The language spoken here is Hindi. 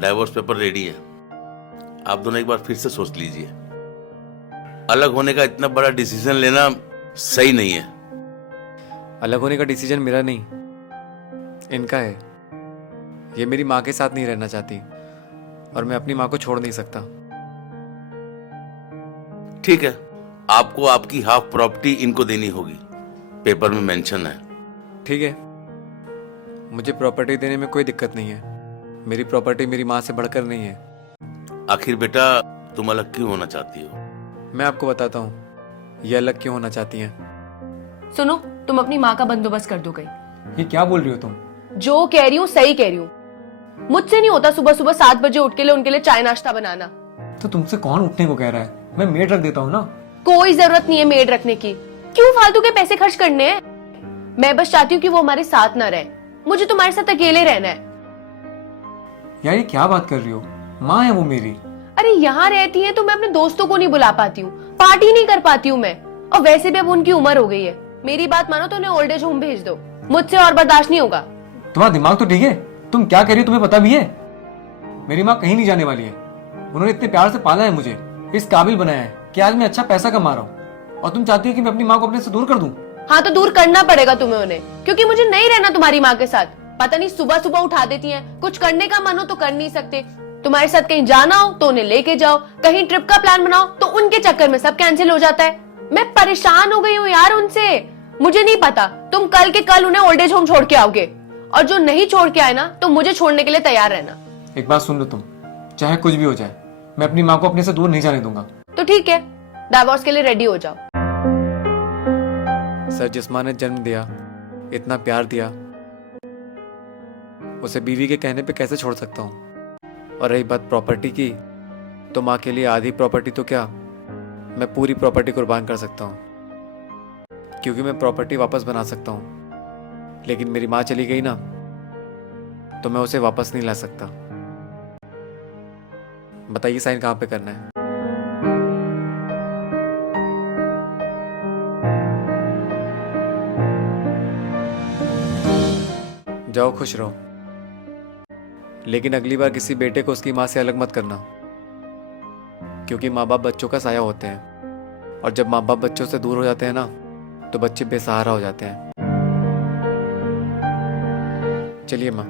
डाइवोर्स पेपर रेडी है, आप दोनों एक बार फिर से सोच लीजिए। अलग होने का इतना बड़ा डिसीजन लेना सही नहीं है। अलग होने का डिसीजन मेरा नहीं, इनका है। ये मेरी माँ के साथ नहीं रहना चाहती और मैं अपनी माँ को छोड़ नहीं सकता। ठीक है, आपको आपकी हाफ प्रॉपर्टी इनको देनी होगी, पेपर में मेंशन है। ठीक है, मुझे प्रॉपर्टी देने में कोई दिक्कत नहीं है। मेरी प्रॉपर्टी मेरी माँ से बढ़कर नहीं है। आखिर बेटा तुम अलग क्यों होना चाहती हो? मैं आपको बताता हूँ ये अलग क्यों होना चाहती हैं। सुनो, तुम अपनी माँ का बंदोबस्त कर दो कहीं। ये क्या बोल रही हो तुम? जो कह रही हूँ सही कह रही हूँ। मुझसे नहीं होता सुबह सुबह 7 बजे उठ के लिए उनके लिए चाय नाश्ता बनाना। तो तुमसे कौन उठने को कह रहा है? मैं मेड रख देता हूँ ना। कोई जरूरत नहीं है मेड रखने की। क्यों फालतू के पैसे खर्च करने हैं? मैं बस चाहती हूँ कि वो हमारे साथ ना रहे। मुझे तुम्हारे साथ अकेले रहना है। यार ये क्या बात कर रही हो? माँ है वो मेरी। अरे यहाँ रहती है तो मैं अपने दोस्तों को नहीं बुला पाती हूँ, पार्टी नहीं कर पाती हूँ मैं। और वैसे भी अब उनकी उम्र हो गई है। मेरी बात मानो तो उन्हें ओल्ड एज होम भेज दो। मुझसे और बर्दाश्त नहीं होगा। तुम्हारा दिमाग तो ठीक है? तुम क्या कह रही हो तुम्हें पता भी है? मेरी माँ कहीं नहीं जाने वाली है। उन्होंने इतने प्यार से पाला है मुझे, इस काबिल बनाया है कि आज मैं अच्छा पैसा कमा रहा हूँ। और तुम चाहती हो कि मैं अपनी माँ को अपने से दूर कर दूं? हाँ तो दूर करना पड़ेगा तुम्हें उन्हें, क्योंकि मुझे नहीं रहना तुम्हारी माँ के साथ। पता नहीं सुबह सुबह उठा देती हैं, कुछ करने का मन हो तो कर नहीं सकते। तुम्हारे साथ कहीं जाना हो तो उन्हें लेके जाओ, कहीं ट्रिप का प्लान बनाओ तो उनके चक्कर में सब कैंसिल हो जाता है। मैं परेशान हो गई हूँ यार उनसे। मुझे नहीं पता तुम कल के कल उन्हें ओल्ड एज होम छोड़ के आओगे, और जो नहीं छोड़ के आए ना तो मुझे छोड़ने के लिए तैयार रहना। एक बात सुन लो तुम, चाहे कुछ भी हो जाए मैं अपनी माँ को अपने से दूर नहीं जाने दूंगा। तो ठीक है, डाइवोर्स के लिए रेडी हो जाओ। सर जिस माँ ने जन्म दिया, इतना प्यार दिया, उसे बीवी के कहने पे कैसे छोड़ सकता हूँ? और रही बात प्रॉपर्टी की, तो माँ के लिए आधी प्रॉपर्टी तो क्या, मैं पूरी प्रॉपर्टी कुर्बान कर सकता हूँ। क्योंकि मैं प्रॉपर्टी वापस बना सकता हूँ, लेकिन मेरी माँ चली गई ना तो मैं उसे वापस नहीं ला सकता। बताइए साइन कहाँ पे करना है? जाओ खुश रहो, लेकिन अगली बार किसी बेटे को उसकी माँ से अलग मत करना, क्योंकि माँ बाप बच्चों का साया होते हैं, और जब माँ बाप बच्चों से दूर हो जाते हैं ना तो बच्चे बेसहारा हो जाते हैं। चलिए माँ।